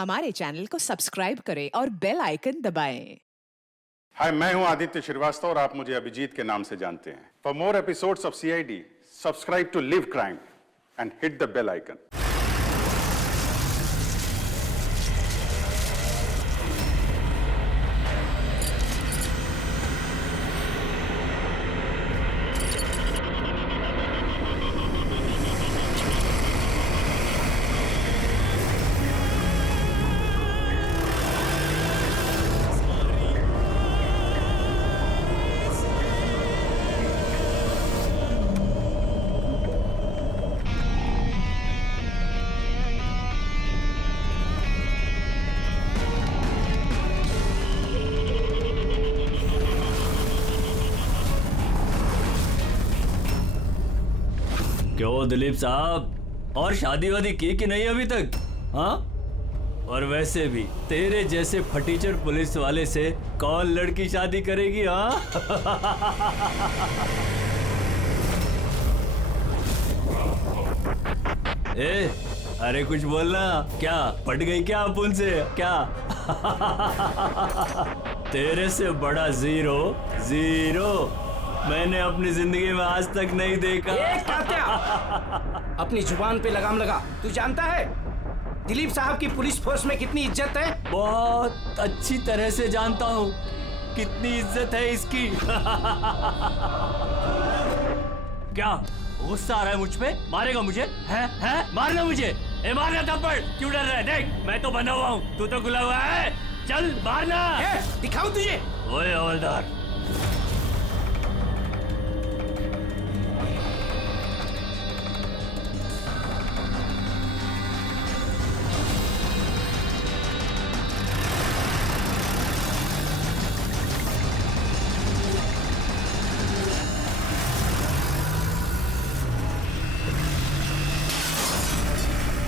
हमारे चैनल को सब्सक्राइब करें और बेल आइकन दबाएं। हाय, मैं हूं आदित्य श्रीवास्तव और आप मुझे अभिजीत के नाम से जानते हैं। For more episodes of CID, subscribe to live crime and hit the bell icon. क्यों दिलीप साहब, और शादी वादी की कि नहीं अभी तक? हाँ, और वैसे भी तेरे जैसे फटीचर पुलिस वाले से कौन लड़की शादी करेगी? हाँ ए, अरे कुछ बोलना। क्या पट गई क्या अपुन से? क्या तेरे से बड़ा जीरो जीरो मैंने अपनी जिंदगी में आज तक नहीं देखा। अपनी जुबान पे लगाम लगा। तू जानता है दिलीप साहब की पुलिस फोर्स में कितनी इज्जत है? बहुत अच्छी तरह से जानता हूँ कितनी इज्जत है इसकी। क्या गुस्सा आ रहा है मुझ पे? मारेगा मुझे? है मारना मुझे? मारना थप्पड़। क्यों डर रहा है? देख, मैं तो बंधा हुआ हूँ, तू तो खुला हुआ है। चल मारना। दिखाऊं तुझे? ओए हवलदार,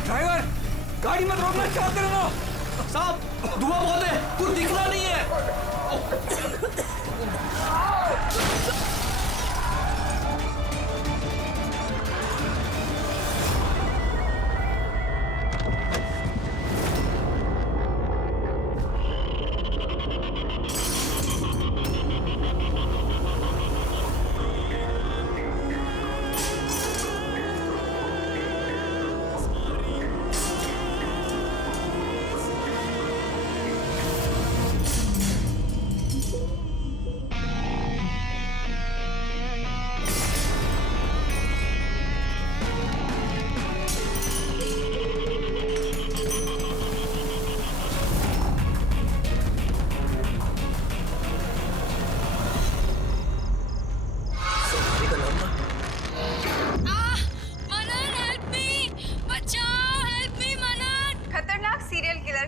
ड्राइवर, गाड़ी मत रोकना। क्या कर रहे हो साहब? धुआं बहुत है, कुछ दिखना नहीं है।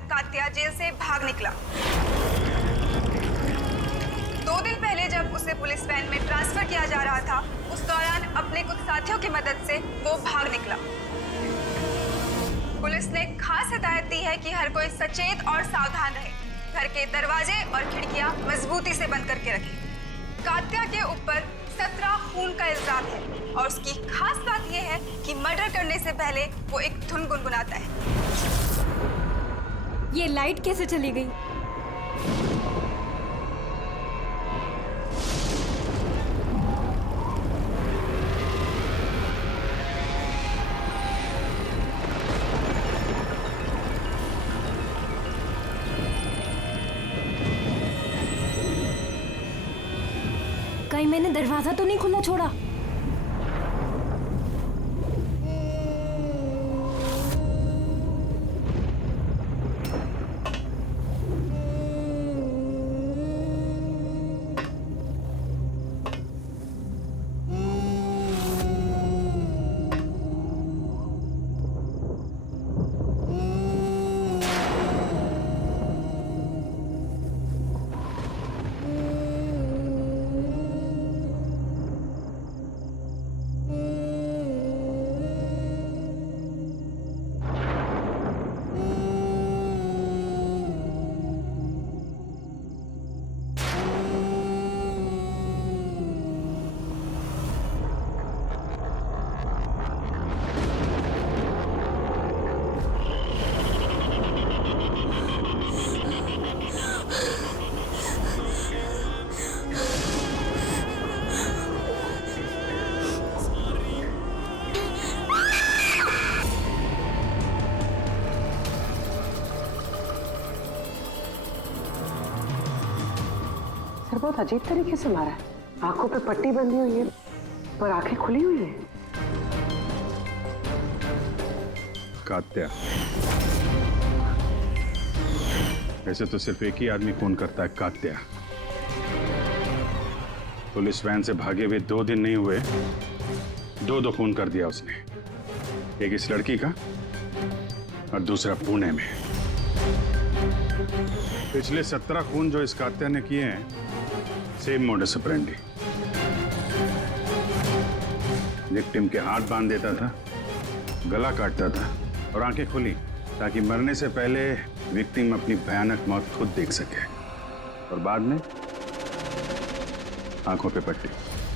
कात्या जेल से भाग निकला। 2 दिन पहले जब उसे पुलिस वैन में ट्रांसफर किया जा रहा था, उस दौरान अपने कुछ साथियों की मदद से वो भाग निकला। पुलिस ने खास हिदायत दी है कि हर कोई सचेत और सावधान रहे, घर के दरवाजे और खिड़कियां मजबूती से बंद करके रखे। कात्या के ऊपर 17 खून का इल्जाम है और उसकी खास बात यह है कि मर्डर करने से पहले वो एक धुन गुनगुनाता है। ये लाइट कैसे चली गई? कहीं मैंने दरवाजा तो नहीं खुला छोड़ा? सर बहुत अजीब तरीके से मारा है। आंखों पे पट्टी बंधी हुई है पर आंखें खुली हुई है। कात्या, वैसे तो सिर्फ एक ही आदमी खून करता है, कात्या। पुलिस वैन से भागे हुए 2 दिन नहीं हुए, 2 खून कर दिया उसने। एक इस लड़की का और दूसरा पुणे में। पिछले 17 खून जो इस कात्या ने किए हैं, सेम मोडस ऑपरेंडी। विक्टिम के हाथ बांध देता था, गला काटता था और आंखें खुली ताकि मरने से पहले विक्टिम अपनी भयानक मौत खुद देख सके, और बाद में आंखों पे पट्टी।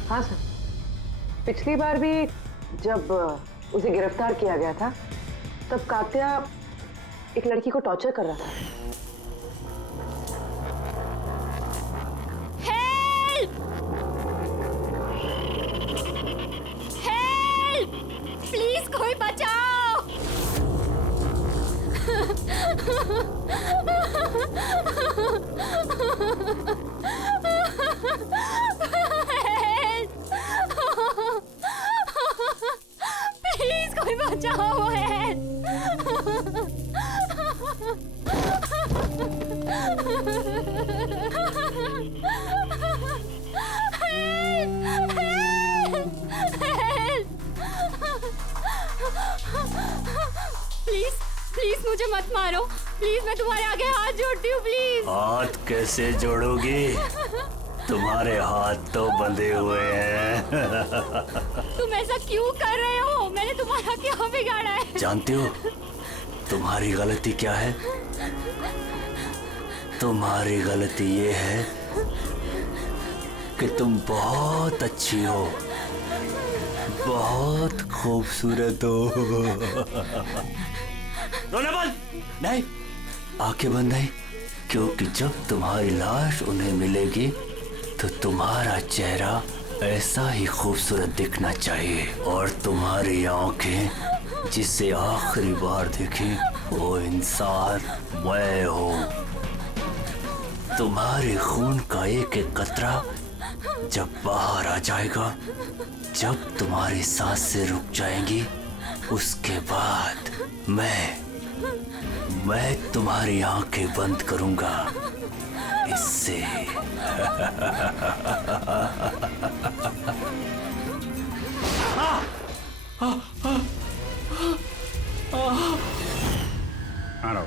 हाँ सर, पिछली बार भी जब उसे गिरफ्तार किया गया था तब कात्या एक लड़की को टॉर्चर कर रहा था। हेल्प! हेल्प! प्लीज कोई बचाओ! प्लीज कोई बचाओ! प्लीज प्लीज मुझे मत मारो, प्लीज मैं तुम्हारे आगे हाथ जोड़ती हूँ, प्लीज। हाथ कैसे जोड़ोगी? तुम्हारे हाथ तो बंधे हुए हैं। तुम ऐसा क्यों कर रहे हो? मैंने तुम्हारा क्या बिगाड़ा है? जानती हो तुम्हारी गलती क्या है? तुम्हारी गलती ये है कि तुम बहुत अच्छी हो, बहुत खूबसूरत हो। रोना बंद! नहीं, आंखें बंद नहीं, क्योंकि जब तुम्हारी लाश उन्हें मिलेगी तो तुम्हारा चेहरा ऐसा ही खूबसूरत दिखना चाहिए, और तुम्हारी आंखें जिसे आखिरी बार देखी वो इंसान मैं हूँ। तुम्हारे खून का एक एक कतरा जब बाहर आ जाएगा, जब तुम्हारी सांसें रुक जाएंगी, उसके बाद मैं तुम्हारी आंखें बंद करूंगा। इससे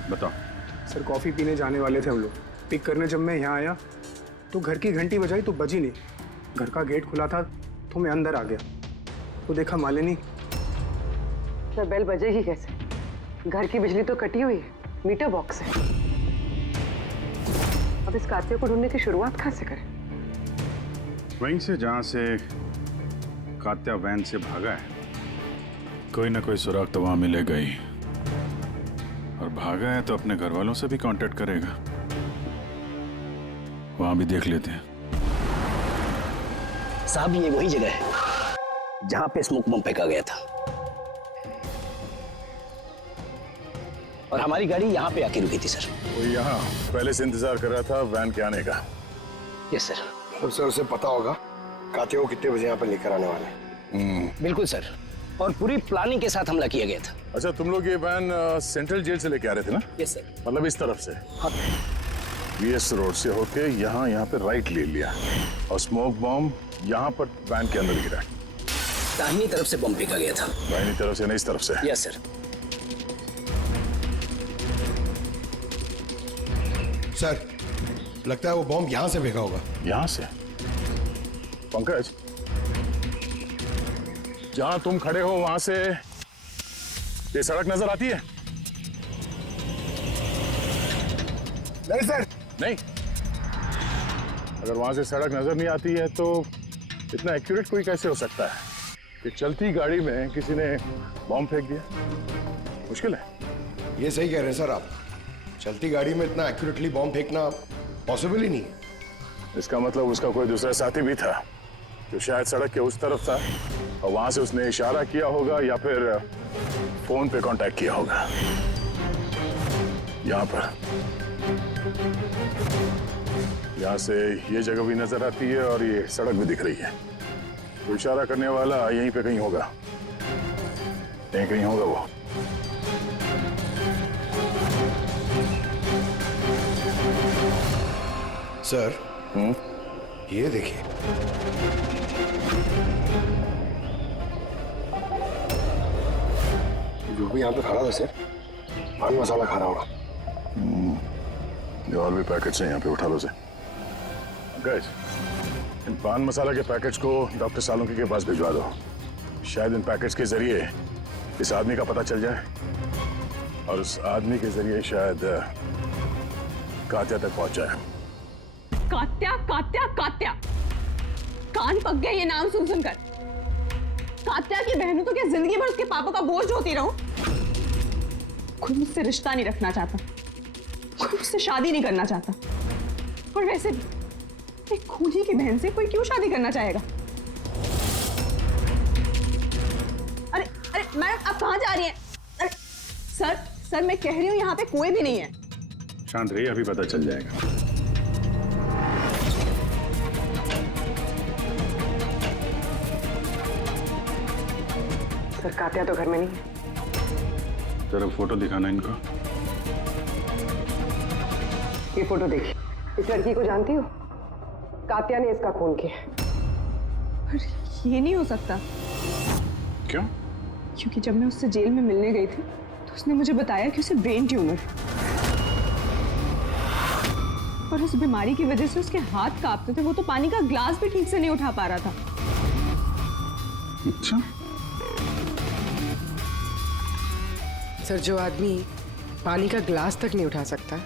बताओ। सर कॉफी पीने जाने वाले थे हम लोग। पिक करने जब मैं यहाँ आया तो घर की घंटी बजाई तो बजी नहीं। घर का गेट खुला था तो मैं अंदर आ गया तो देखा मालिनी। सर बेल बजेगी कैसे? घर की बिजली तो कटी हुई है, मीटर बॉक्स है। अब इस कात्या को ढूंढने की शुरुआत कहाँ से करें? वहीं से जहां से कात्या वैन से भागा है। कोई ना कोई सुराग तो वहां मिलेगा ही, और भागा है तो अपने घर वालों से भी कांटेक्ट करेगा। वहां भी देख लेते हैं। साहब ये वही जगह है जहां पे स्मोक बम फेंका गया था, और हमारी गाड़ी यहाँ पे आके रुकी थी सर। वो यहाँ पहले से इंतजार कर रहा था वैन के आने का। Yes sir. तो सर उसे पता होगा कात्या को कितने बजे यहाँ पर लेकर आने वाले। बिल्कुल सर, और पूरी प्लानिंग के साथ हमला किया गया था। अच्छा, तुम लोग ये वैन सेंट्रल जेल से लेके आ रहे थे ना? Yes sir. मतलब इस तरफ से? हाँ। वीएस रोड से होके यहाँ पे राइट ले लिया, और स्मोक बॉम्ब यहाँ पर वैन के अंदर गिरा। दाहिनी तरफ से बम फेंका गया था। दाहिनी तरफ से नहीं, इस तरफ से? Yes sir. सर लगता है वो बॉम्ब यहाँ से फेंका होगा। यहाँ से? पंकज, जहां तुम खड़े हो वहां से ये सड़क नजर आती है? नहीं सर। नहीं? अगर वहां से सड़क नजर नहीं आती है तो इतना एक्यूरेट कोई कैसे हो सकता है कि चलती गाड़ी में किसी ने बॉम्ब फेंक दिया? मुश्किल है। ये सही कह रहे हैं सर आप, चलती गाड़ी में इतना एक्यूरेटली बॉम्ब फेंकना पॉसिबल ही नहीं। इसका मतलब उसका कोई दूसरा साथी भी था जो शायद सड़क के उस तरफ था, और वहां से उसने इशारा किया होगा या फिर फोन पे कांटेक्ट किया होगा। यहाँ पर यहाँ से ये जगह भी नजर आती है और ये सड़क भी दिख रही है। तो इशारा करने वाला यहीं पे कहीं होगा, यहीं कहीं होगा वो। सर ये देखिए, जो भी यहाँ पे खड़ा था सर, पान मसाला खा रहा होगा। ये और भी पैकेट्स हैं यहाँ पे, उठा लो से। गाइस, इन पान मसाला के पैकेट्स को डॉक्टर सालुंकी के पास भिजवा दो। शायद इन पैकेट्स के जरिए इस आदमी का पता चल जाए और उस आदमी के जरिए शायद कात्या तक पहुंच जाए। कात्या कात्या कात्या, कान पक गया ये नाम सुन सुनकर। कात्या की बहन तो क्या जिंदगी भर उसके पापा का बोझ होती रहूं? कोई मुझसे रिश्ता नहीं रखना चाहता, कोई मुझसे शादी नहीं करना चाहता। और वैसे भी एक खूनी की बहन से कोई क्यों शादी करना चाहेगा? अरे अरे मैडम, आप कहाँ जा रही हैं? अरे सर मैं कह रही हूँ यहाँ पे कोई भी नहीं है। शांत रहिए, अभी पता चल जाएगा। सर कात्या तो घर में नहीं है। जरा फोटो दिखाना इनको। ये फोटो देखिए, इस लड़की को जानती हो? कात्या ने इसका खून किया। पर ये नहीं हो सकता। क्यों? क्योंकि जब मैं उससे जेल में मिलने गई थी तो उसने मुझे बताया कि उसे ब्रेन ट्यूमर है और उस बीमारी की वजह से उसके हाथ कांपते थे। वो तो पानी का ग्लास भी ठीक से नहीं उठा पा रहा था। अच्छा, सर जो आदमी पानी का ग्लास तक नहीं उठा सकता,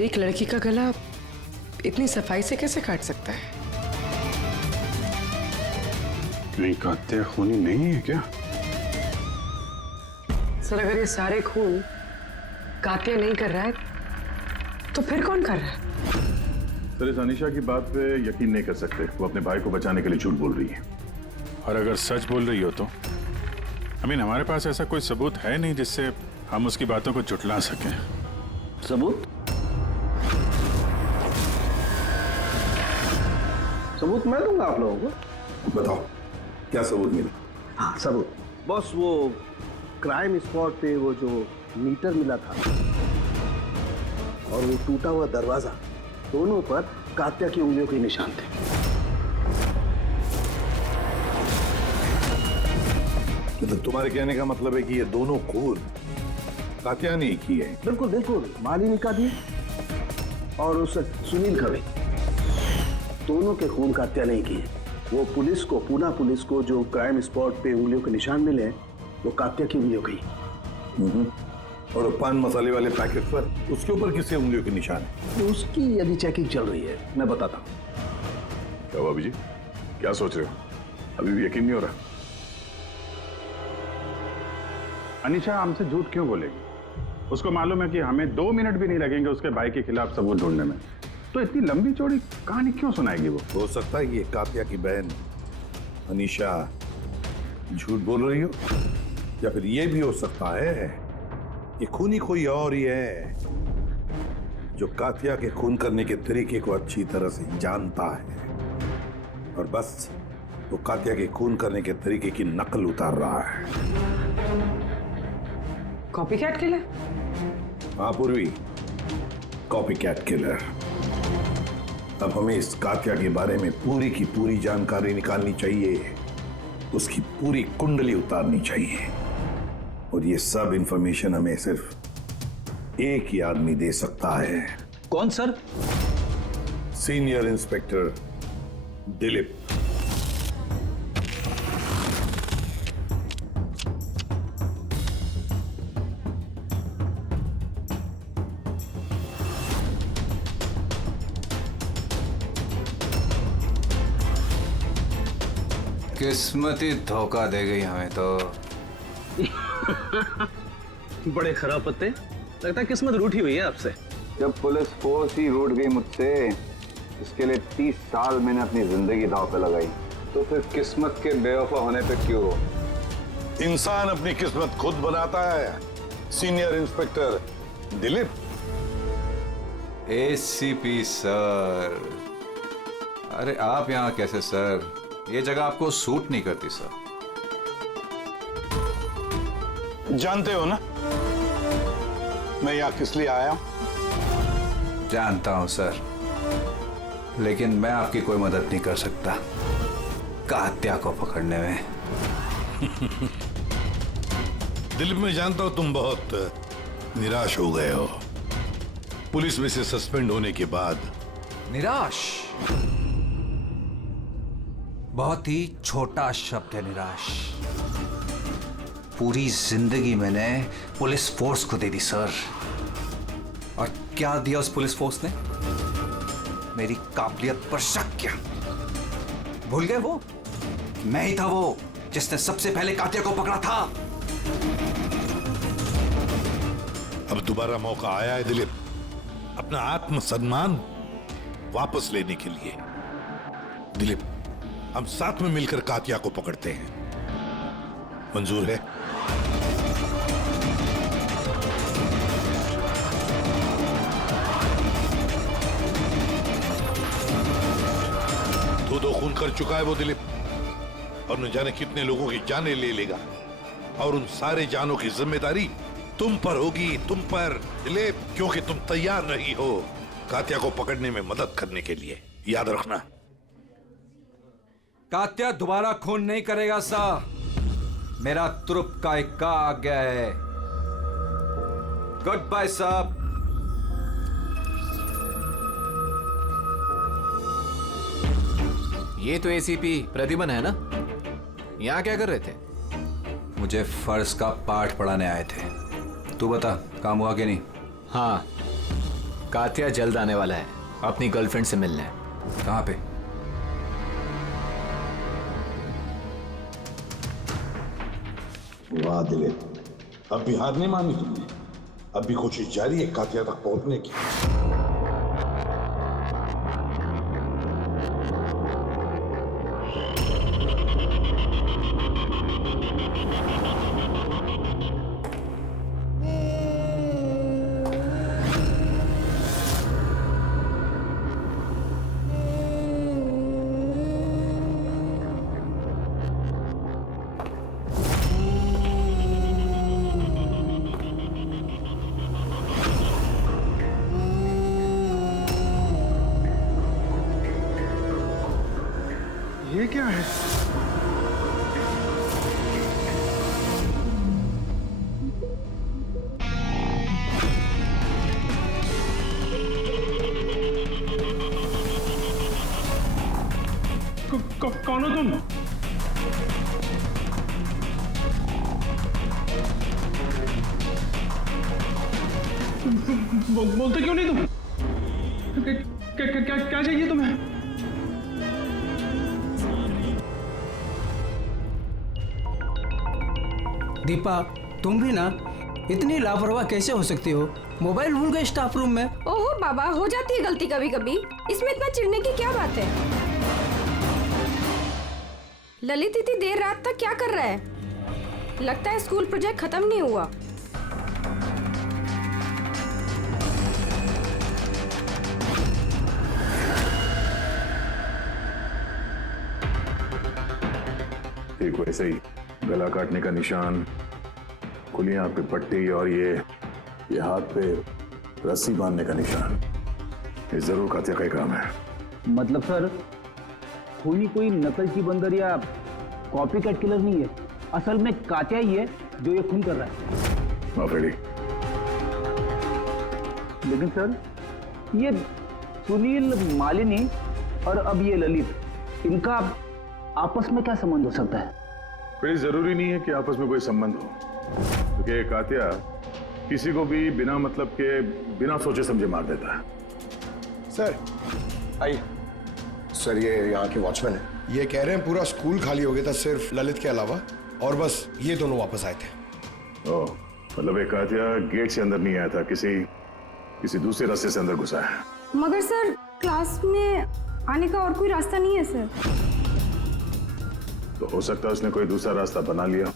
एक लड़की का गला इतनी सफाई से कैसे काट सकता है? नहीं, कात्या खूनी नहीं है क्या? सर अगर ये सारे खून कात्या नहीं कर रहा है तो फिर कौन कर रहा है? सर इस अनीशा की बात पे यकीन नहीं कर सकते। वो अपने भाई को बचाने के लिए झूठ बोल रही है, और अगर सच बोल रही हो तो हमारे पास ऐसा कोई सबूत है नहीं जिससे हम उसकी बातों को झुठला सकें। सबूत? सबूत मैं दूंगा आप लोगों को। बताओ क्या सबूत मिला? हाँ सबूत बॉस, वो क्राइम स्पॉट पे वो जो मीटर मिला था और वो टूटा हुआ दरवाजा, दोनों पर कात्या की उंगलियों के निशान थे। तो तुम्हारे कहने का मतलब है कि ये दोनों खून कात्या ने की है? बिल्कुल बिल्कुल, मालिनी का भी और उस सुनील का भी, दोनों के खून कात्या नहीं किए। वो पुलिस को, पूना पुलिस को जो क्राइम स्पॉट पे उंगलियों के निशान मिले वो कात्या की उंगलियों की। और पान मसाले वाले पैकेट पर उसके ऊपर किसके उंगलियों के निशान है? तो उसकी अभी चेकिंग चल रही है, मैं बताता हूँ। क्या भाभी जी, क्या सोच रहे हो? अभी भी यकीन नहीं हो रहा? अनीशा हमसे झूठ क्यों बोलेगी? उसको मालूम है कि हमें 2 मिनट भी नहीं लगेंगे उसके भाई के खिलाफ सबूत ढूंढने में, तो इतनी लंबी चौड़ी कहानी क्यों सुनाएगी वो? हो सकता है ये कात्या की बहन अनीशा झूठ बोल रही हो, या फिर ये भी हो सकता है कि खूनी कोई और ही है जो कात्या के खून करने के तरीके को अच्छी तरह से जानता है और बस वो कात्या के खून करने के तरीके की नकल उतार रहा है। Copy cat killer? हाँ पूर्वी, कॉपी कैट किलर। अब हमें इस कात्या के बारे में पूरी की पूरी जानकारी निकालनी चाहिए, उसकी पूरी कुंडली उतारनी चाहिए, और ये सब इंफॉर्मेशन हमें सिर्फ एक ही आदमी दे सकता है। कौन सर? Senior inspector Dilip. किस्मत ही धोखा दे गई हमें तो। बड़े खराब पत्ते, लगता है किस्मत रूठी हुई है आपसे। जब पुलिस फोर्स ही रूठ गई मुझसे, इसके लिए 30 साल मैंने अपनी जिंदगी दांव पे लगाई, तो फिर किस्मत के बेवफा होने पे क्यों रो? इंसान अपनी किस्मत खुद बनाता है, senior inspector Dilip. ACP sir, अरे आप यहाँ कैसे सर? ये जगह आपको सूट नहीं करती सर। जानते हो ना मैं यहाँ किस लिए आया हूं? जानता हूं सर, लेकिन मैं आपकी कोई मदद नहीं कर सकता कात्या को पकड़ने में। दिल में जानता हूं तुम बहुत निराश हो गए हो पुलिस में से सस्पेंड होने के बाद। निराश बहुत ही छोटा शब्द है, निराश। पूरी जिंदगी मैंने पुलिस फोर्स को दे दी सर, और क्या दिया उस पुलिस फोर्स ने? मेरी काबिलियत पर शक किया। भूल गए वो? मैं ही था वो जिसने सबसे पहले कात्या को पकड़ा था। अब दोबारा मौका आया है दिलीप अपना आत्मसम्मान वापस लेने के लिए। दिलीप, हम साथ में मिलकर कात्या को पकड़ते हैं, मंजूर है? दो खून कर चुका है वो दिलीप, और न जाने कितने लोगों की जानें ले लेगा, और उन सारे जानों की जिम्मेदारी तुम पर होगी, तुम पर दिलीप, क्योंकि तुम तैयार नहीं हो कात्या को पकड़ने में मदद करने के लिए। याद रखना। कात्या दोबारा खून नहीं करेगा साहब, मेरा तुरुप का इक्का आ गया है। गुड बाय साहब। ये तो एसीपी प्रद्युमन है ना? यहाँ क्या कर रहे थे? मुझे फर्ज का पाठ पढ़ाने आए थे। तू बता, काम हुआ कि नहीं? हाँ, कात्या जल्द आने वाला है, अपनी गर्लफ्रेंड से मिलने। कहाँ पे? वाह दिलीप, अब भी हार नहीं मानी तुमने। अब भी कोशिश जारी है कात्या तक पहुंचने की। ये क्या है? कौन हो तुम? बोलते क्यों नहीं तुम? क्या चाहिए तुम्हें? दीपा, तुम भी ना इतनी लापरवाह कैसे हो सकती हो? मोबाइल भूल गए स्टाफ रूम में। ओहो बाबा, हो जाती है गलती कभी कभी, इसमें इतना चिढ़ने की क्या बात है? ललित इतनी देर रात तक क्या कर रहा है? लगता है स्कूल प्रोजेक्ट खत्म नहीं हुआ। एक वैसे ही गला काटने का निशान, खुली आंख पे पट्टी, और ये हाथ पे रस्सी बांधने का निशान। ये जरूर कात्या का ही काम है। मतलब सर, खूनी कोई नकल की बंदर या कॉपी कैट किलर नहीं है, असल में कात्या ही है जो ये खून कर रहा है। माफ रेडी। लेकिन सर, ये सुनील, मालिनी और अब ये ललित, इनका आपस में क्या संबंध हो सकता है? फिर जरूरी नहीं है कि आपस में कोई संबंध हो, क्योंकि कात्या किसी को भी बिना मतलब के, बिना सोचे समझे मार देता है। सर आइए। सर, ये यहाँ के वॉचमैन है। ये कह रहे हैं पूरा स्कूल खाली हो गया था सिर्फ ललित के अलावा, और बस ये दोनों वापस आए थे। ओह, मतलब एक कात्या गेट से अंदर नहीं आया था, किसी दूसरे रास्ते से अंदर घुसा है। मगर सर, क्लास में आने का और कोई रास्ता नहीं है सर। तो हो सकता है उसने कोई दूसरा रास्ता बना लिया।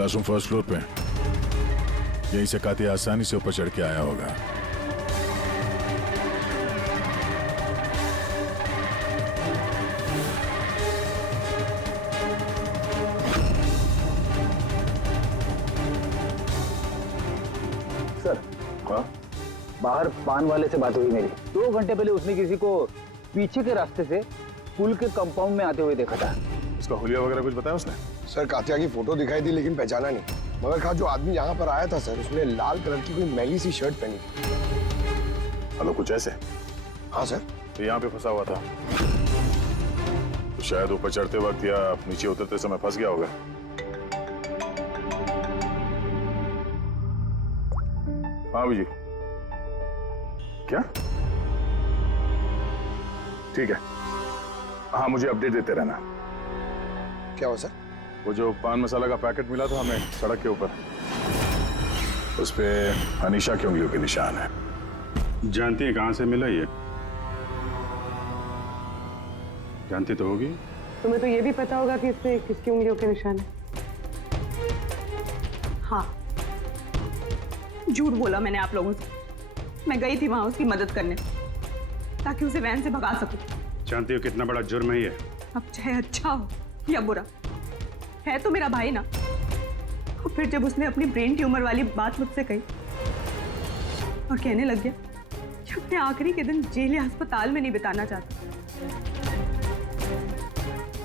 क्लासरूम फर्स्ट फ्लोर पे। यहीं से कातिया आसानी से ऊपर चढ़ के आया होगा। सर, बाहर पान वाले से बात हुई मेरी। 2 घंटे पहले उसने किसी को पीछे के रास्ते से पुल के कंपाउंड में आते हुए देखा था। उसका हुलिया वगैरह कुछ बताया उसने? सर कातिया की फोटो दिखाई थी लेकिन पहचाना नहीं। मगर कहा जो आदमी यहाँ पर आया था सर, उसने लाल कलर की कोई मैली सी शर्ट पहनी थी। हेलो, कुछ ऐसे? हाँ सर। तो यहाँ पे फंसा हुआ था, तो शायद ऊपर चढ़ते वक्त या नीचे उतरते समय फंस गया होगा। हाँ जी, क्या? ठीक है, हाँ मुझे अपडेट देते रहना। क्या हो सर? वो जो पान मसाला का पैकेट मिला था हमें सड़क के ऊपर, उस पे अनीशा की उंगलियों के निशान है। जानती है कहां से मिला ये? जानती तो होगी। तुम्हें तो ये भी पता होगा कि इस पे किसकी उंगलियों के निशान है। हाँ, झूठ बोला मैंने आप लोगों से। मैं गई थी वहां उसकी मदद करने ताकि उसे वैन से भगा सकूं। जानती हो कितना बड़ा जुर्म है ये? अब चाहे अच्छा हो या बुरा, है तो मेरा भाई ना। और फिर जब उसने अपनी ब्रेन ट्यूमर वाली बात मुझसे कही और कहने लग गया कि अपने आखिरी के दिन जेल या अस्पताल में नहीं बिताना चाहता,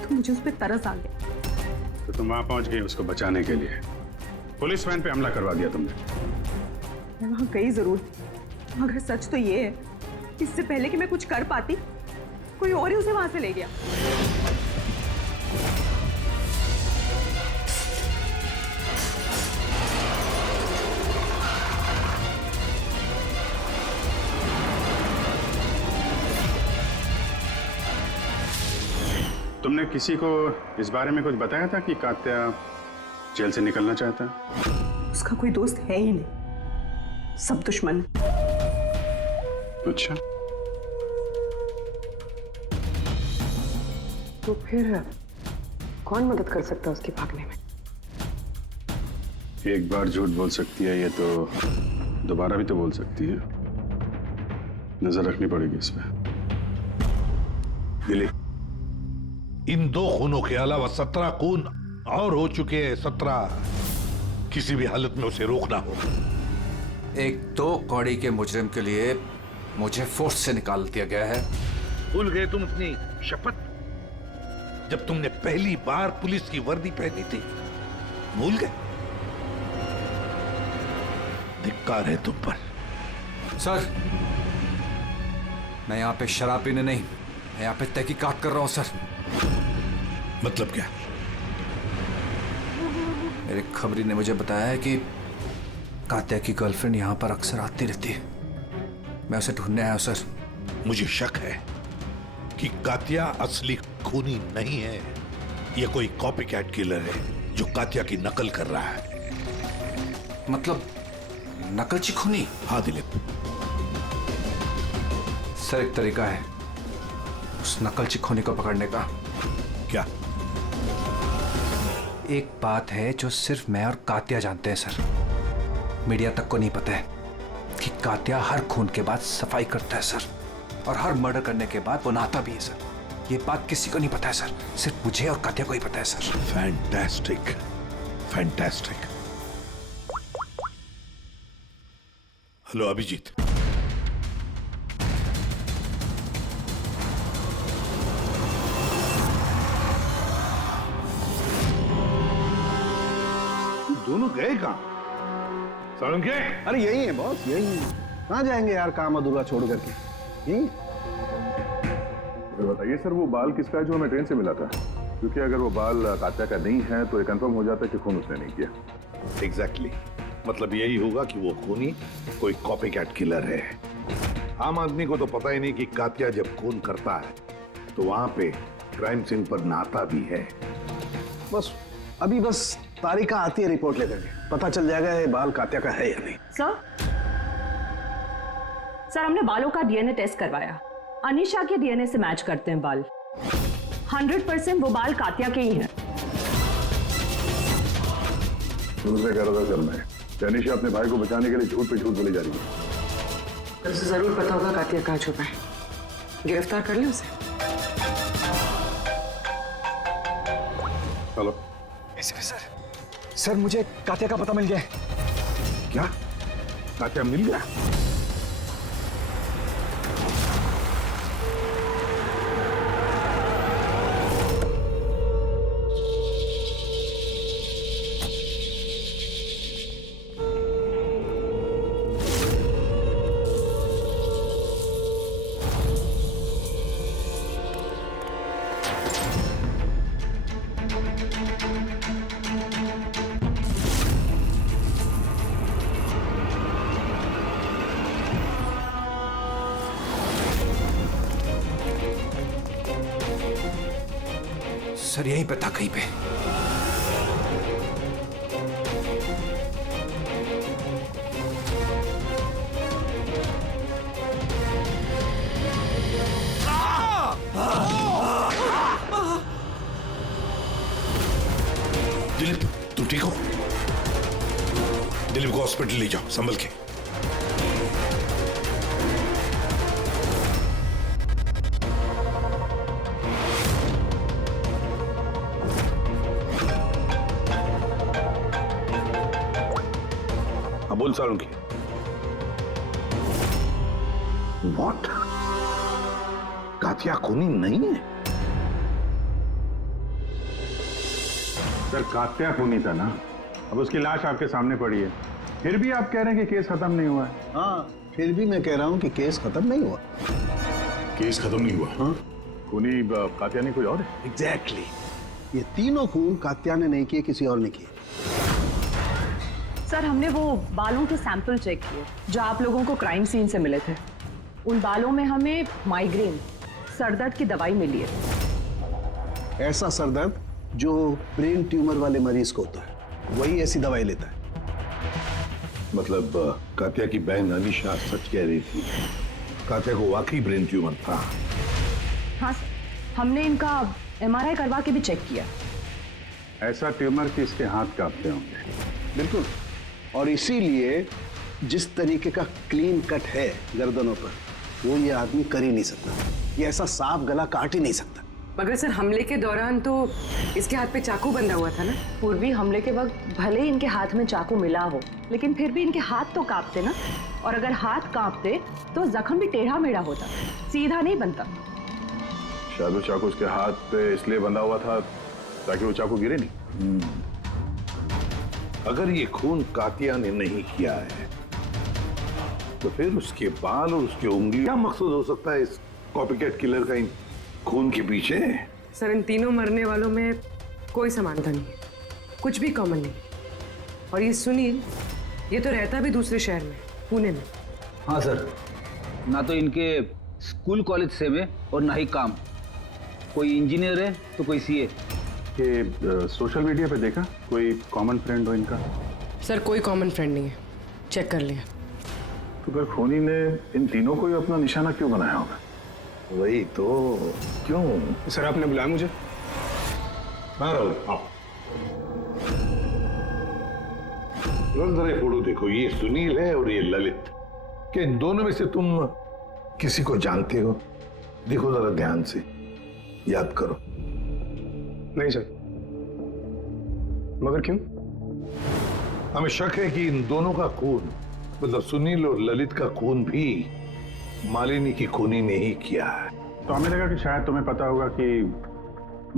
तो मुझे उस पर तरस आ गया। तो तुम वहां पहुंच गई उसको बचाने के लिए। पुलिस वैन पे हमला करवा दिया तुमने। मैं वहां गई जरूर थी, मगर सच तो ये है, इससे पहले कि मैं कुछ कर पाती, कोई और ही उसे वहां से ले गया। तुमने किसी को इस बारे में कुछ बताया था कि कात्या जेल से निकलना चाहता है? उसका कोई दोस्त है ही नहीं, सब दुश्मन। अच्छा, तो फिर कौन मदद कर सकता है उसके भागने में? एक बार झूठ बोल सकती है ये तो दोबारा भी तो बोल सकती है। नजर रखनी पड़ेगी इस पे। दिलीप, इन 2 खूनों के अलावा 17 खून और हो चुके हैं। 17 किसी भी हालत में उसे रोकना होगा। एक 2 कौड़ी के मुजरिम के लिए मुझे फोर्स से निकाल दिया गया है। भूल गए तुम अपनी शपथ जब तुमने पहली बार पुलिस की वर्दी पहनी थी? भूल गए? धिक्कार है तुम पर। सर, मैं यहाँ पे शराब पीने नहीं, मैं यहाँ पे तहकीकात कर रहा हूँ सर। मतलब क्या? मेरे खबरी ने मुझे बताया है कि कात्या की गर्लफ्रेंड यहाँ पर अक्सर आती रहती है। मैं उसे ढूंढने आया हूँ सर। मुझे शक है कि कात्या असली खूनी नहीं है। यह कोई कॉपी कैट किलर है जो कात्या की नकल कर रहा है। मतलब नकलची खूनी? हाँ दिलीप। सर, एक तरीका है उस नकलची खूनी को पकड़ने का। क्या? एक बात है जो सिर्फ मैं और कात्या जानते हैं सर, मीडिया तक को नहीं पता है कि कात्या हर खून के बाद सफाई करता है सर, और हर मर्डर करने के बाद वो नहाता भी है सर। ये बात किसी को नहीं पता है सर, सिर्फ मुझे और कात्या को ही पता है sir. Fantastic, fantastic. Hello Abhijeet, दोनों गए कहाँ? सालुंके? अरे यही है बॉस, यही है। कहाँ जाएंगे यार काम अधूरा छोड़ करके? यही। बताइए सर, वो बाल किसका है जो हमें ट्रेन से मिला था? क्योंकि अगर वो बाल कात्या का नहीं है तो ये कंफर्म हो जाता है कि खून उसने नहीं किया। एग्जैक्टली, मतलब यही होगा कि वो खूनी कोई कॉपी कैट किलर है। आम आदमी को तो पता ही नहीं कि कात्या जब खून करता है तो वहां पे क्राइम सीन पर नहाता भी है। बस अभी बस तारिका आती है रिपोर्ट लेकर के, पता चल जाएगा ये बाल कात्या का है या नहीं। सर, हमने बालों का डीएनए टेस्ट करवाया। अनीशा के डीएनए से मैच करते हैं बाल। 100% वो बाल कात्या के ही हैं। दूसरे कह रहा था सर मैं तनिषा अपने भाई को बचाने के लिए झूठ पे झूठ बोली जा रही है। पर उसे जरूर पता होगा कातिया कहाँ छुपा है। गिरफ्तार कर ले उसे। हेलो एसीपी सर मुझे कातिया का पता मिल गया है। क्या? कातिया मिल गया? सर यहीं पे था कहीं पे। दिलीप तू ठीक हो? दिलीप को हॉस्पिटल ले जाओ संभल के। बोल सालुंकी। What? कातिया खूनी नहीं है? सर कात्या खूनी था ना, अब उसकी लाश आपके सामने पड़ी है, फिर भी आप कह रहे हैं कि केस खत्म नहीं हुआ है। हाँ, फिर भी मैं कह रहा हूँ कि केस खत्म नहीं हुआ। केस खत्म नहीं हुआ? हाँ, खूनी कात्या नहीं कोई और है? एग्जैक्टली। ये तीनों खून कात्या ने नहीं किए, किसी और ने किए। सर हमने वो बालों के सैंपल चेक किए जो आप लोगों को क्राइम सीन से मिले थे। उन बालों में हमें माइग्रेन, सरदर्द की दवाई मिली है। ऐसा सरदर्द जो ब्रेन ट्यूमर वाले मरीज को होता है, वही ऐसी दवाई लेता है। मतलब कातिया की बहन अनीशा सच कह रही थी, कातिया को वाकई ब्रेन ट्यूमर था। हाँ सर, हमने इनका MRI करवा के भी चेक किया। ऐसा ट्यूमर कि इसके हाथ कांपते होंगे। बिल्कुल, और इसीलिए जिस तरीके का क्लीन कट है गर्दनों पर, वो ये आदमी कर ही नहीं सकता। ये ऐसा साफ गला काट ही नहीं सकता। मगर सर हमले के दौरान तो इसके हाथ पे चाकू बंधा हुआ था ना। पूर्वी हमले के वक्त भले ही इनके हाथ में चाकू मिला हो, लेकिन फिर भी इनके हाथ तो कांपते ना, और अगर हाथ कांपते तो जख्म भी टेढ़ा मेढ़ा होता, सीधा नहीं बनता। शायद वो चाकू उसके हाथ पे इसलिए बंधा हुआ था ताकि वो चाकू गिरे नहीं। अगर ये खून कातिया ने नहीं किया है तो फिर उसके बाल और उसकी उंगली, क्या मकसद हो सकता है इस कॉपीकैट किलर का इन खून के पीछे? सर इन तीनों मरने वालों में कोई समानता नहीं, कुछ भी कॉमन नहीं। और ये सुनील, ये तो रहता भी दूसरे शहर में, पुणे में। हाँ सर, ना तो इनके स्कूल कॉलेज से में और ना ही काम। कोई इंजीनियर है तो कोई CA। ये सोशल मीडिया पे देखा कोई कॉमन फ्रेंड हो इनका? सर कोई कॉमन फ्रेंड नहीं है, चेक कर लिया। तो फिर खूनी ने इन तीनों को ही अपना निशाना क्यों बनाया होगा? वही तो, क्यों? सर आपने बुलाया मुझे? हाँ राहुल, आओ। जरा ये फोटो देखो, ये सुनील है और ये ललित। क्या इन दोनों में से तुम किसी को जानते हो? देखो जरा ध्यान से, याद करो। नहीं सर। मगर क्यों? हमें शक है कि इन दोनों का खून, मतलब सुनील और ललित का खून भी मालिनी की खूनी ने ही किया है। तो हमें लगा कि शायद तुम्हें पता होगा कि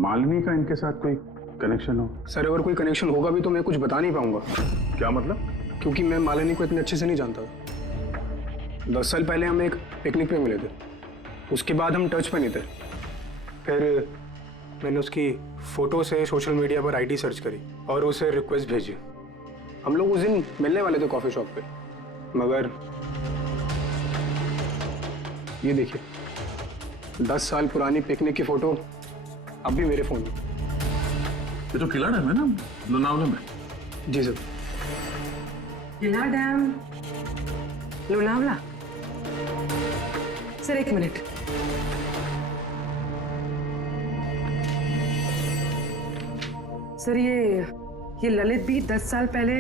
मालिनी का इनके साथ कोई कनेक्शन हो। सर अगर कोई कनेक्शन होगा भी तो मैं कुछ बता नहीं पाऊंगा। क्या मतलब? क्योंकि मैं मालिनी को इतने अच्छे से नहीं जानता। 10 साल पहले हम एक पिकनिक पे मिले थे, उसके बाद हम टच पे नहीं थे। फिर मैंने उसकी फोटो से सोशल मीडिया पर ID सर्च करी और उसे रिक्वेस्ट भेजी। हम लोग उस दिन मिलने वाले थे कॉफी शॉप पे, मगर ये देखिए 10 साल पुरानी पिकनिक की फोटो अब भी मेरे फोन में। ये तो किला डैम है ना लोनावला में? जी सर। किला डैम, लोनावला। सर एक मिनट। सर ये ये ललित भी 10 साल पहले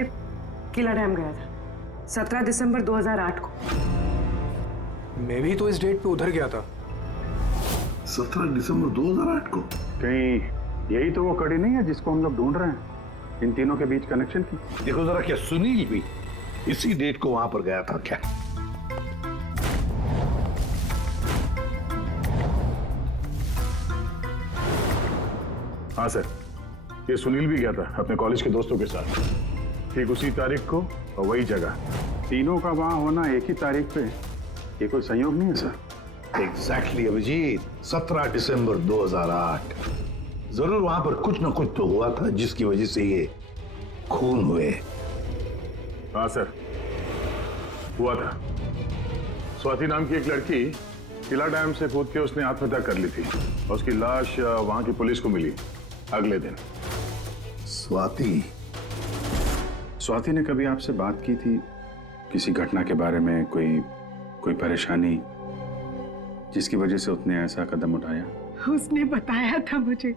किला डैम गया था, 17 दिसंबर 2008 को। मैं भी तो इस डेट पे उधर गया था। 17 दिसंबर 2008 को? कहीं यही तो वो कड़ी नहीं है जिसको हम लोग ढूंढ रहे हैं, इन तीनों के बीच कनेक्शन की? देखो जरा, क्या सुनील भी इसी डेट को वहां पर गया था क्या? हाँ सर, ये सुनील भी गया था अपने कॉलेज के दोस्तों के साथ, ठीक उसी तारीख को और वही जगह। तीनों का वहां होना एक ही तारीख पे, ये कोई संयोग नहीं है सर? एग्जैक्टली अभिजीत, 17 दिसंबर 2008। जरूर वहां पर कुछ ना कुछ तो हुआ था जिसकी वजह से ये खून हुए। हाँ सर, हुआ था। स्वाति नाम की एक लड़की किला डैम से कूद के उसने आत्महत्या कर ली थी और उसकी लाश वहां की पुलिस को मिली अगले दिन। स्वाति ने कभी आपसे बात की थी किसी घटना के बारे में, कोई परेशानी जिसकी वजह से उसने ऐसा कदम उठाया? उसने बताया था मुझे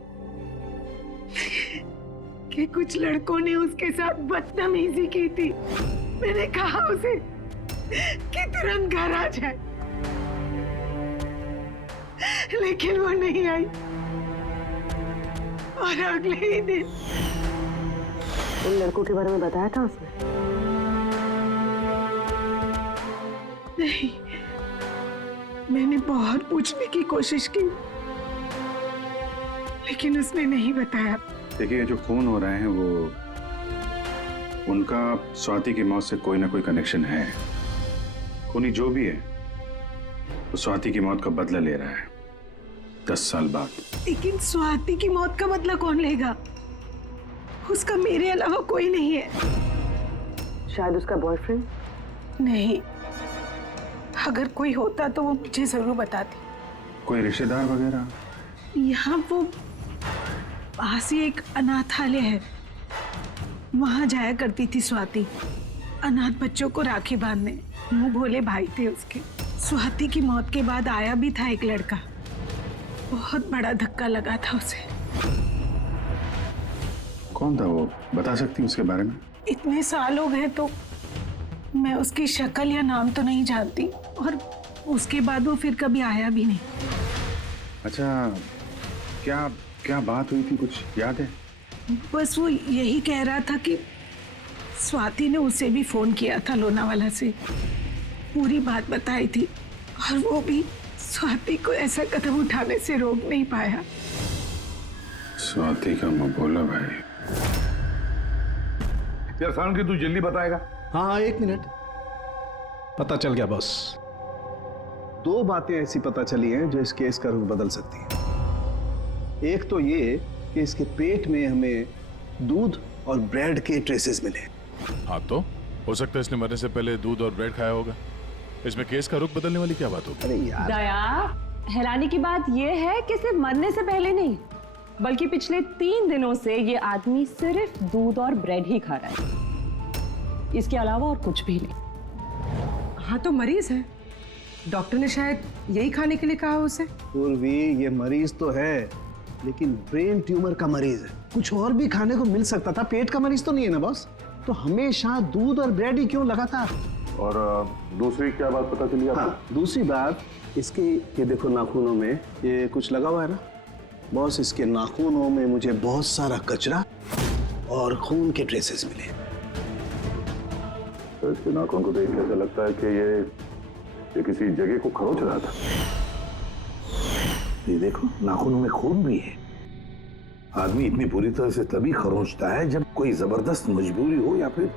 कि कुछ लड़कों ने उसके साथ बदतमीजी की थी। मैंने कहा उसे कि तुरंत घर आ जाए, लेकिन वो नहीं आई और अगले ही दिन। उन लड़कों के बारे में बताया था उसने? नहीं, मैंने बहुत पूछने की कोशिश की, लेकिन उसने नहीं बताया। देखिए, जो खून हो रहे हैं वो उनका स्वाति की मौत से कोई ना कोई कनेक्शन है। खूनी जो भी है वो स्वाति की मौत का बदला ले रहा है 10 साल बाद। लेकिन स्वाति की मौत का बदला कौन लेगा? उसका मेरे अलावा कोई नहीं है। शायद उसका बॉयफ्रेंड? नहीं, अगर कोई होता तो वो मुझे जरूर बताती। कोई रिश्तेदार वगैरह? यहाँ वो पास ही एक अनाथालय है, वहां जाया करती थी स्वाति, अनाथ बच्चों को राखी बांधने। मुंह भोले भाई थे उसके। स्वाति की मौत के बाद आया भी था एक लड़का, बहुत बड़ा धक्का लगा था उसे। कौन था वो, बता सकती हैं उसके बारे में? इतने साल हो गए तो मैं उसकी शक्ल या नाम तो नहीं जानती, और उसके बाद वो फिर कभी आया भी नहीं। अच्छा, क्या बात हुई थी, कुछ याद है? बस वो यही कह रहा था कि स्वाति ने उसे भी फोन किया था लोनावाला से, पूरी बात बताई थी, और वो भी स्वाति को ऐसा कदम उठाने से रोक नहीं पाया। स्वाति का मुंह बोला भाई। यार साउंड की तू जल्दी बताएगा? हाँ, 1 मिनट। पता चल गया बॉस। 2 बातें ऐसी पता चली हैं जो इस केस का रुख बदल सकती हैं। एक तो ये कि इसके पेट में हमें दूध और ब्रेड के ट्रेसेस मिले। हाँ, तो हो सकता है इसने मरने से पहले दूध और ब्रेड खाया होगा। इसमें केस का रुख बदलने वाली क्या बात होगी? अरे यार, दया, हैरानी की बात यह है कि सिर्फ मरने से पहले नहीं, बल्कि पिछले 3 दिनों से ये आदमी सिर्फ दूध और ब्रेड ही खा रहा है, इसके अलावा और कुछ भी नहीं। हाँ, तो मरीज है, डॉक्टर ने शायद यही खाने के लिए कहा उसे। पूर्वी, ये मरीज तो है, लेकिन ब्रेन ट्यूमर का मरीज है। कुछ और भी खाने को मिल सकता था, पेट का मरीज तो नहीं है ना बॉस। तो हमेशा दूध और ब्रेड ही क्यों लगातार? और दूसरी क्या बात पता चली आपको? हाँ, दूसरी बात, इसके ये देखो नाखूनों में ये कुछ लगा हुआ है ना बॉस। इसके नाखूनों में मुझे बहुत सारा कचरा और खून के ट्रेसेस मिले। तो इसके नाखून को देख के ऐसा लगता है कि ये किसी जगह को खरोच रहा था। ये देखो, नाखूनों में खून भी है। आदमी इतनी बुरी तरह से तभी खरोंचता है जब कोई जबरदस्त मजबूरी हो या फिर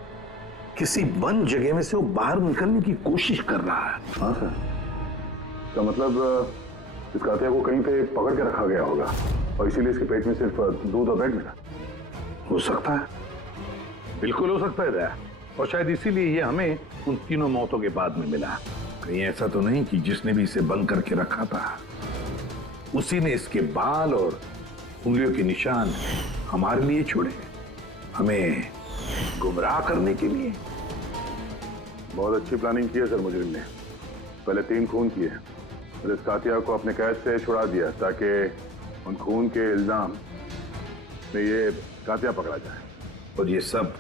किसी बंद जगह में से वो बाहर निकलने की कोशिश कर रहा है। हाँ सर, इसका मतलब इस कातिया को कहीं पे पकड़ के रखा गया होगा और इसीलिए इसके पेट में सिर्फ दूध और ब्रेड मिला। हो सकता है, बिल्कुल हो सकता है दया। और शायद इसीलिए ये हमें उन तीनों मौतों के बाद में मिला। कहीं ऐसा तो नहीं कि जिसने भी इसे बंद करके रखा था उसी ने इसके बाल और उंगलियों के निशान हमारे लिए छोड़े, हमें गुमराह करने के लिए। बहुत अच्छी प्लानिंग की है सर मुजरिम ने। पहले 3 खून किए और इस कातिया को अपने कैद से छुड़ा दिया ताकि उन खून के इल्जाम में ये कातिया पकड़ा जाए। और ये सब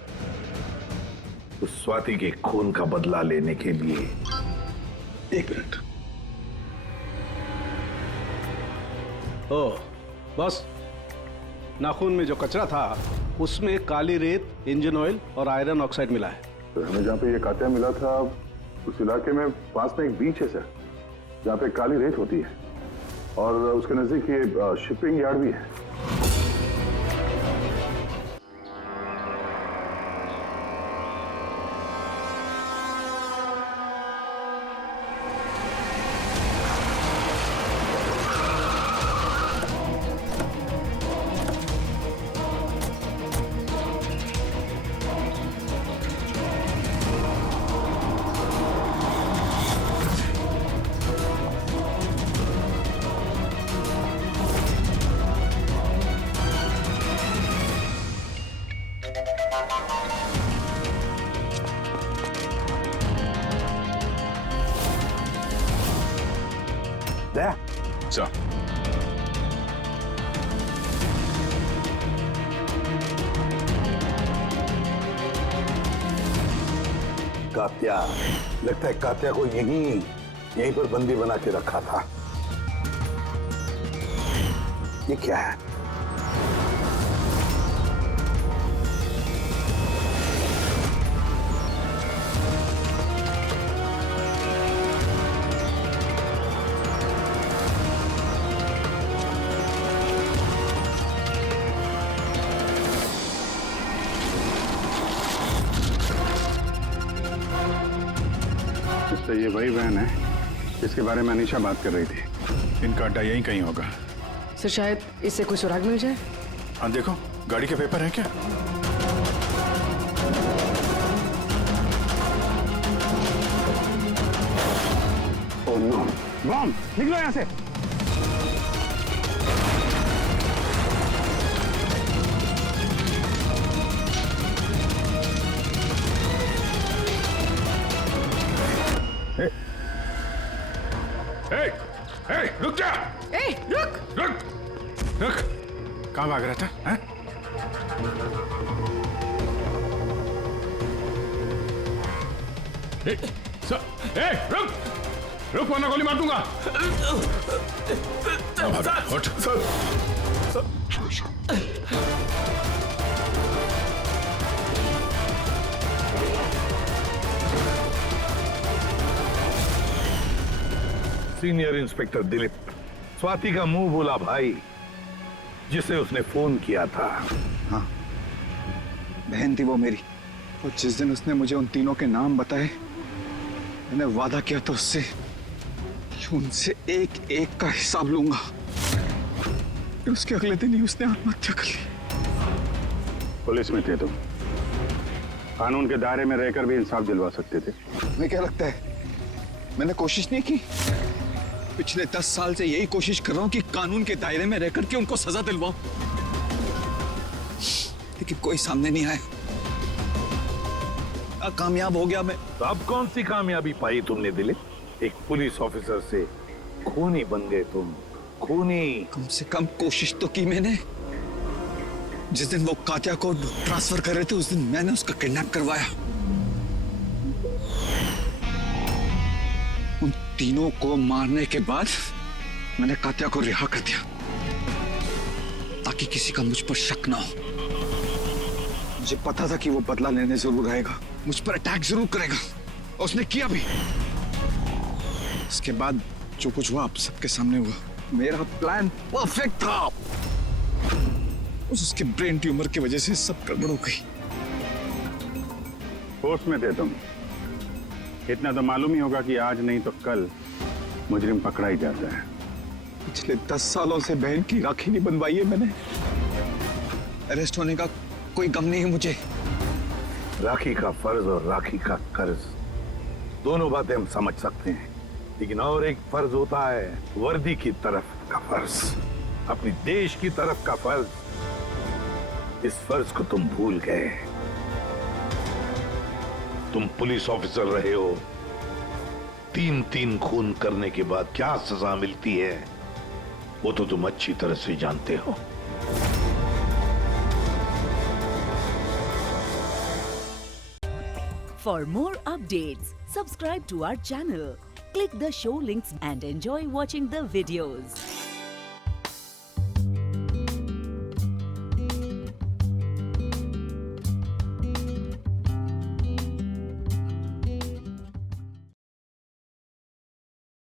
उस स्वाति के खून का बदला लेने के लिए। एक मिनट। ओह बस, नाखून में जो कचरा था उसमें काली रेत, इंजन ऑयल और आयरन ऑक्साइड मिला है। तो हमें जहाँ पे ये कात्या मिला था उस इलाके में पास में एक बीच है सर, जहाँ पे काली रेत होती है और उसके नजदीक ये शिपिंग यार्ड भी है। There. So. कात्या, लगता है कात्या को यहीं पर बंदी बना के रखा था। ये क्या है? तो ये वही वैन है जिसके बारे में अनीशा बात कर रही थी। इनका अड्डा यहीं कहीं होगा। सर शायद इससे कोई सुराग मिल जाए। हाँ देखो, गाड़ी के पेपर हैं क्या? ओह नो, बम! निकलो यहाँ से। रुक जा! रुक! रुक! कहाँ भाग रहा था? हैं? रुक! रुक वरना गोली मार दूंगा। उठ! सीनियर इंस्पेक्टर दिलीप, स्वाति का मुंह बोला भाई जिसे उसने फोन किया था। हाँ, बहन थी वो मेरी। और जिस दिन उसने मुझे उन तीनों के नाम बताए, मैंने वादा किया था उससे कि उनसे एक एक का हिसाब लूंगा। फिर उसके अगले दिन ही उसने आत्महत्या कर ली। पुलिस में थे तुम, कानून के दायरे में रहकर भी इंसाफ दिलवा सकते थे। तुम्हें क्या लगता है मैंने कोशिश नहीं की? पिछले 10 साल से यही कोशिश कर रहा हूं कि कानून के दायरे में रहकर के उनको सजा दिलवाऊं, लेकिन कोई सामने नहीं आया। कामयाब हो गया मैं। तो अब कौन सी कामयाबी पाई तुमने दिलीप? एक पुलिस ऑफिसर से खूनी बन गए तुम, खूनी। कम से कम कोशिश तो की मैंने। जिस दिन वो कात्या को ट्रांसफर कर रहे थे उस दिन मैंने उसका किडनैप करवाया। उन तीनों को मारने के बाद मैंने कात्या को रिहा कर दिया ताकि किसी का मुझ पर शक ना हो। मुझे पता था कि वो बदला लेने जरूर आएगा, मुझ पर अटैक जरूर करेगा, और उसने किया भी। इसके बाद जो कुछ हुआ आप सबके सामने हुआ। मेरा प्लान परफेक्ट था। उसके ब्रेन ट्यूमर की वजह से सब गड़बड़ हो गई। फोर्स में थे तुम, इतना तो मालूम ही होगा कि आज नहीं तो कल मुजरिम पकड़ा ही जाता है। पिछले 10 सालों से बहन की राखी नहीं बनवाई है मैंने। अरेस्ट होने का कोई गम नहीं है मुझे। राखी का फर्ज और राखी का कर्ज दोनों बातें हम समझ सकते हैं, लेकिन और एक फर्ज होता है वर्दी की तरफ का फर्ज, अपनी देश की तरफ का फर्ज। इस फर्ज को तुम भूल गए। तुम पुलिस ऑफिसर रहे हो, 3 खून करने के बाद क्या सजा मिलती है वो तो तुम अच्छी तरह से जानते हो। For more updates, subscribe to our channel, click the show links and enjoy watching the videos.